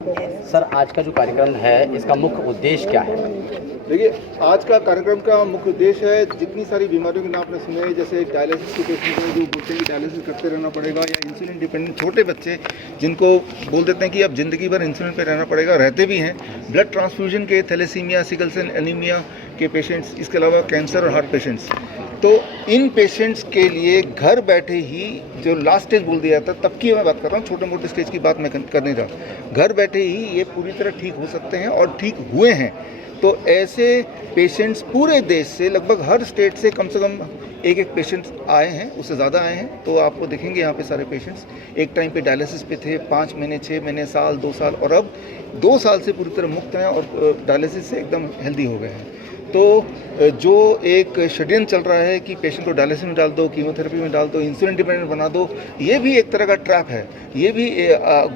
Sir, आज का जो कार्यक्रम है, इसका मुख्य उद्देश्य क्या है? देखिए, आज का कार्यक्रम का मुख्य उद्देश्य है, जितनी सारी बीमारियों के नाम आपने सुने हैं, जैसे डायलिसिस के पेशेंट हैं जो बोलते हैं कि डायलिसिस करते रहना पड़ेगा, या इंसुलिन डिपेंडेंट छोटे बच्चे जिनको बोल देते हैं कि अब ज़िंदगी भर इंसुलिन पे रहना पड़ेगा, रहते भी हैं। ब्लड ट्रांसफ्यूजन के, थैलेसीमिया, सिकल सेल एनीमिया के पेशेंट्स, इसके अलावा कैंसर और हार्ट पेशेंट्स। तो इन पेशेंट्स के लिए घर बैठे ही, जो लास्ट स्टेज बोल दिया था तब की मैं बात कर रहा हूँ, छोटे मोटे स्टेज की बात मैं कर नहीं रहा, घर बैठे ही ये पूरी तरह ठीक हो सकते हैं और ठीक हुए हैं। तो ऐसे पेशेंट्स पूरे देश से, लगभग हर स्टेट से कम एक पेशेंट आए हैं, उससे ज़्यादा आए हैं। तो आपको देखेंगे यहाँ पे सारे पेशेंट्स एक टाइम पे डायलिसिस पे थे, 5 महीने, 6 महीने, साल, 2 साल, और अब 2 साल से पूरी तरह मुक्त हैं और डायलिसिस से एकदम हेल्दी हो गए हैं। तो जो एक षड्यंत्र चल रहा है कि पेशेंट को डायलिसिस में डाल दो, कीमोथेरेपी में डाल दो, इंसुलिन डिपेंडेंट बना दो, ये भी एक तरह का ट्रैप है, ये भी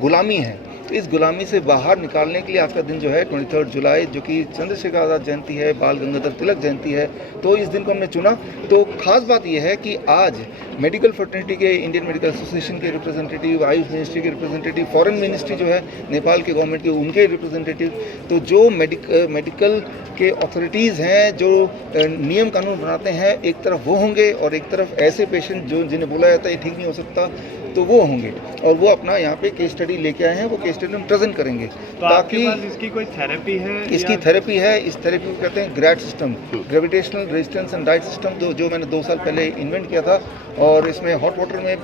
गुलामी है। तो इस गुलामी से बाहर निकालने के लिए आज का दिन जो है 23 जुलाई, जो कि चंद्रशेखर आज़ाद जयंती है, बाल गंगाधर तिलक जयंती है, तो इस दिन को हमने चुना। तो खास बात यह है कि आज मेडिकल फ्रेटर्निटी के, इंडियन मेडिकल एसोसिएशन के रिप्रेजेंटेटिव, आयुष मिनिस्ट्री के रिप्रेजेंटेटिव, फॉरेन मिनिस्ट्री जो है नेपाल के गवर्नमेंट के, उनके रिप्रेजेंटेटिव, तो जो मेडिकल के अथॉरिटीज़ हैं, जो नियम कानून बनाते हैं, एक तरफ वो होंगे और एक तरफ ऐसे पेशेंट जो जिन्हें बोला जाता है ये ठीक नहीं हो सकता, तो वो होंगे, और वो अपना यहाँ पे केस स्टडी लेके आए हैं, वो केस स्टडी में प्रेजेंट करेंगे। तो ताकि इसकी कोई थेरेपी है? इसकी थेरेपी है, इस थेरेपी को कहते हैं grad system, gravitational resistance and diet system, जो मैंने 2 साल पहले इन्वेंट किया था। और इसमें हॉट वाटर में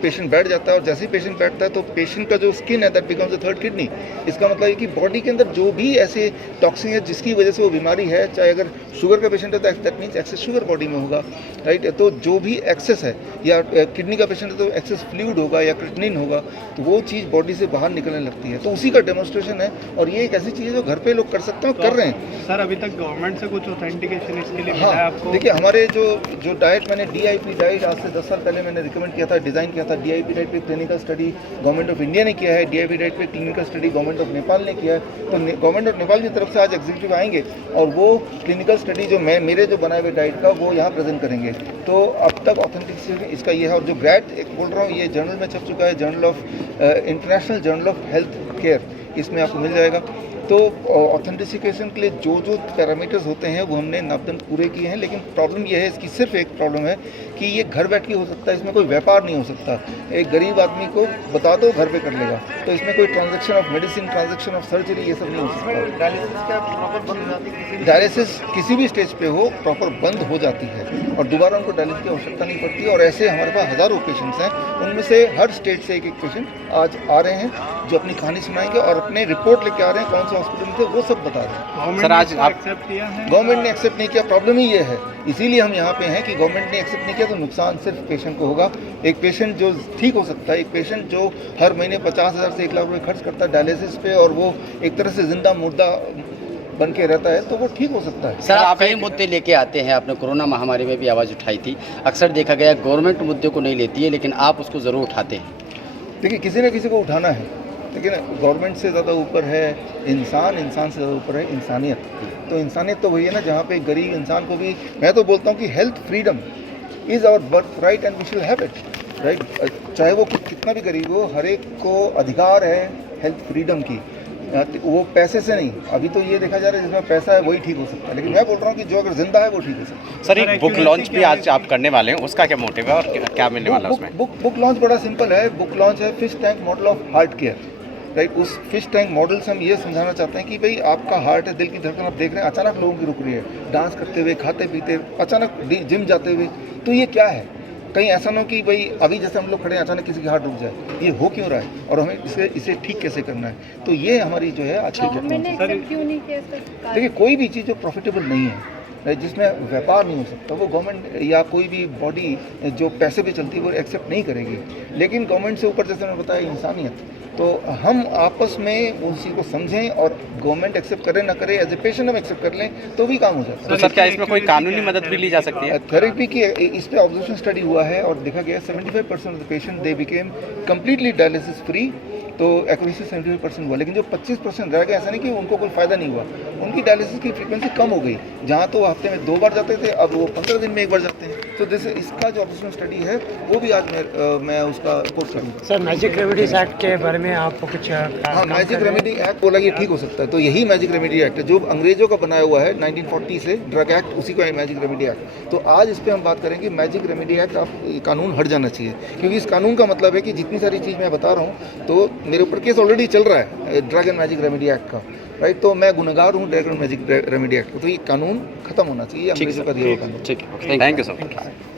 पेशेंट बैठ जाता है, और जैसे ही पेशेंट बैठता है तो पेशेंट का जो स्किन है that becomes the third kidney. इसका मतलब है कि बॉडी के अंदर जो भी ऐसे टॉक्सिन है जिसकी वजह से वो बीमारी है, चाहे अगर शुगर का पेशेंट है तो that means excess sugar body में होगा, राइट। तो जो भी एक्सेस है, या किडनी का पेशेंट है तो एक्सेस फ्लूइड होगा या क्रिएटिनिन होगा, तो वो चीज़ बॉडी से बाहर निकलने लगती है। तो उसी का डेमोन्स्ट्रेशन है, और ये एक ऐसी चीज़ है जो घर पे लोग कर सकते हैं और कर रहे हैं। सर, अभी तक गवर्नमेंट से कुछ ऑथेंटिकेशन इसके लिए मिला है हाँ, आपको? देखिए, हमारे जो डाइट, मैंने DIP डाइट आज से 10 साल पहले मैंने रिकमेंड किया था, डिज़ाइन किया था। DIP डाइट पे clinical study government of India ने किया है, DIP डाइट पे clinical study government of Nepal ने किया है। तो गवर्नमेंट ऑफ नेपाल की तरफ से आज एग्जीक्यूटिव आएंगे और वो क्लिनिकल स्टडी जो मेरे जो बनाए हुए डाइट का वो यहाँ प्रेजेंट करेंगे। तो अब तक ऑथेंटिक इसका ये है। और जो ग्रैड एक बोल रहा हूँ, ये जर्नल में छप चुका है, journal of international journal of health care, इसमें आपको मिल जाएगा। तो ऑथेंटिसिकेशन के लिए जो पैरामीटर्स होते हैं वो हमने मापदंड पूरे किए हैं। लेकिन प्रॉब्लम यह है, इसकी सिर्फ एक प्रॉब्लम है कि ये घर बैठ के हो सकता है, इसमें कोई व्यापार नहीं हो सकता। एक गरीब आदमी को बता दो, घर पे कर लेगा, तो इसमें कोई transaction of medicine, transaction of surgery, ये सब नहीं हो सकता। डायलिसिस किसी भी स्टेज पे हो, प्रॉपर बंद हो जाती है और दोबारा उनको डायलिसिस की आवश्यकता नहीं पड़ती। और ऐसे हमारे पास हज़ारों पेशेंट्स हैं, उनमें से हर स्टेट से एक पेशेंट आज आ रहे हैं जो अपनी कहानी सुनाएंगे और अपने रिपोर्ट लेके आ रहे हैं, कौन से हॉस्पिटल में थे वो सब बता रहे हैं। सर, आज आप एक्सेप्ट किया है? गवर्नमेंट ने एक्सेप्ट नहीं किया, प्रॉब्लम ही ये है, इसीलिए हम यहाँ पे हैं कि गवर्नमेंट ने एक्सेप्ट नहीं किया, तो नुकसान सिर्फ पेशेंट को होगा। एक पेशेंट जो ठीक हो सकता है, एक पेशेंट जो हर महीने 50,000 से 1 लाख रुपये खर्च करता है डायलिसिस पे, और वो एक तरह से जिंदा मुर्दा बन के रहता है, तो वो ठीक हो सकता है। सर, आप कई मुद्दे लेके आते हैं, आपने कोरोना महामारी में भी आवाज़ उठाई थी। अक्सर देखा गया गवर्नमेंट मुद्दे को नहीं लेती है, लेकिन आप उसको ज़रूर उठाते हैं। देखिए, किसी न किसी को उठाना है, लेकिन गवर्नमेंट से ज़्यादा ऊपर है इंसान, इंसान से ज़्यादा ऊपर है इंसानियत। तो इंसानियत तो वही है ना, जहाँ पे गरीब इंसान को भी, मैं तो बोलता हूँ कि health freedom is our birth right and we should have it, right. चाहे वो कितना भी गरीब हो, हर एक को अधिकार है हेल्थ फ्रीडम की, वो पैसे से नहीं। अभी तो ये देखा जा रहा है जिसमें पैसा है वही ठीक हो सकता है, लेकिन मैं बोल रहा हूँ कि जो अगर जिंदा है वो ठीक हो सकता है। सर, एक बुक लॉन्च भी आज आप करने वाले हैं, उसका क्या मोटिव है और क्या मिलने वाला है उसमें? बुक लॉन्च बड़ा सिंपल है। बुक लॉन्च है fish tank model of heart care, right. उस फिश टैंक मॉडल से हम ये समझाना चाहते हैं कि भाई आपका हार्ट है, दिल की धड़कन आप देख रहे हैं, अचानक लोगों की रुक रही है, डांस करते हुए, खाते पीते, अचानक जिम जाते हुए, तो ये क्या है? कहीं ऐसा ना हो कि भाई अभी जैसे हम लोग खड़े हैं, अचानक किसी की हार्ट रुक जाए, ये हो क्यों रहा है और हमें इसे ठीक कैसे करना है? तो ये हमारी जो है आज की, देखिए, कोई भी चीज़ जो प्रॉफिटेबल नहीं है, जिसमें व्यापार नहीं हो सकता, वो गवर्नमेंट या कोई भी बॉडी जो पैसे पे चलती है वो एक्सेप्ट नहीं करेगी। लेकिन गवर्नमेंट से ऊपर, जैसे मैंने बताया, इंसानियत, तो हम आपस में उस चीज़ को समझें, और गवर्नमेंट एक्सेप्ट करे ना करे, एज ए पेशेंट हम एक्सेप्ट कर लें तो भी काम हो जाता है। तो सर, क्या इसमें कोई कानूनी मदद भी ली जा सकती है? थेरेपी की इस पे ऑब्जर्वेशन स्टडी हुआ है और देखा गया 75% of the patient they became completely dialysis free. तो एक्यूरेसी 78% हुआ, लेकिन जो 25% रह गया, ऐसा नहीं कि उनको कोई फ़ायदा नहीं हुआ, उनकी डायलिसिस की फ्रीक्वेंसी कम हो गई। जहाँ तो हफ्ते में 2 बार जाते थे, अब वो 15 दिन में 1 बार जाते हैं। तो जैसे इसका जो ऑब्जर्वेशनल स्टडी है वो भी आज मैं उसका कोर्स करूँगा। सर, मैजिक रेमेडीज एक्ट के बारे में आपको कुछ हाँ, मैजिक रेमेडी एक्ट बोला ये ठीक हो सकता है, तो यही मैजिक रेमेडी एक्ट है जो अंग्रेजों का बनाया हुआ है 1940 से, ड्रग एक्ट, उसी का है मैजिक रेमेडी एक्ट। तो आज इस पर हम बात करेंगे मैजिक रेमेडी एक्ट, आप कानून हट जाना चाहिए, क्योंकि इस कानून का मतलब है कि जितनी सारी चीज़ मैं बता रहा हूँ, तो मेरे ऊपर केस ऑलरेडी चल रहा है drug and magic remedy act का, राइट। तो मैं गुनहगार हूँ drug and magic remedy act, तो ये कानून खत्म होना चाहिए, अंग्रेजों का दिया हुआ कानून। ठीक है, थैंक यू सो मच।